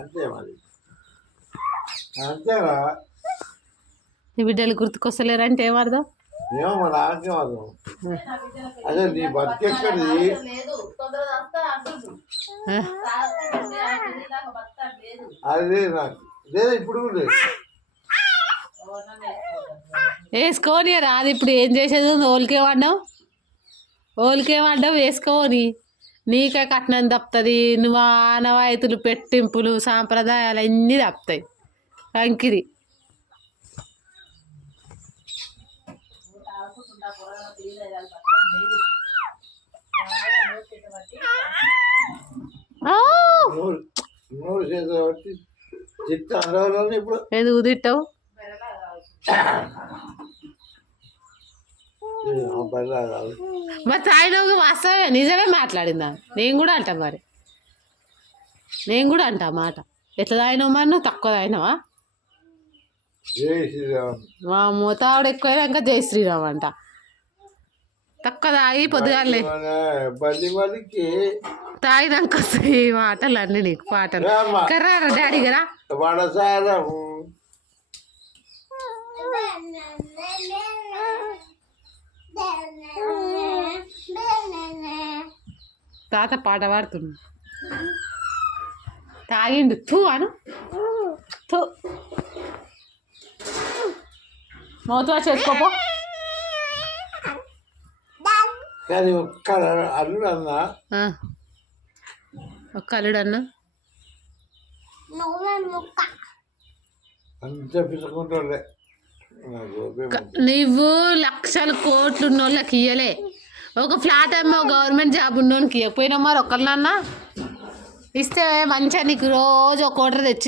అంతే మరి అంతేరా. నీ బిడ్డలు గుర్తుకొస్తలేరంటే ఏమర్థం? ఏమో మరి నాకేం అర్థం. అదే నీ బతికెక్కడిది? అది నాకు లేదా ఇప్పుడు కూడా వేసుకోని రాదు. ఇప్పుడు ఏం చేసేది? ఓలికేమడ్డావు వేసుకోని. నీకే కట్నం తప్పుతుంది. నువ్వు ఆనవాయితులు పెట్టింపులు సాంప్రదాయాలు అన్నీ తప్పుతాయి. కంకిరి ఇప్పుడు ఎందుకు తిట్టావు? మరి తాయినోగా వాస్తవే నిజమే మాట్లాడిందా? నేను కూడా అంటా మరి. నేను కూడా అంటా మాట. ఎట్లా తాగినావు మరి? నువ్వు తక్కువ తాగినావా? మా మూతావిడ ఎక్కువైనాక జై శ్రీరామ్ అంట. తక్కువ తాగి పొద్దుగాలే తాగినాక వస్తాయి మాటలు అన్నీ నీకు పాటలు. కర్రారా డాడీ కదా తాత పాట పాడుతుంది. తాగిండు తూ అను తూ మౌతువా చేసుకోపో. కానీ ఒక్క అల్లుడు అన్నా ఒక్క అల్లుడు అన్నా అంత పిలుచుకుంటుండే. నువ్వు లక్షలు కోట్లు ఉన్నోళ్ళకి ఇయ్యలే. ఒక ఫ్లాట్ ఏమో గవర్నమెంట్ జాబ్ ఉన్నోనికి ఇవ్వకపోయినా మరి ఒకళ్ళన్నా ఇస్తే మంచిగా నీకు రోజు ఒక కోటర్ తెచ్చి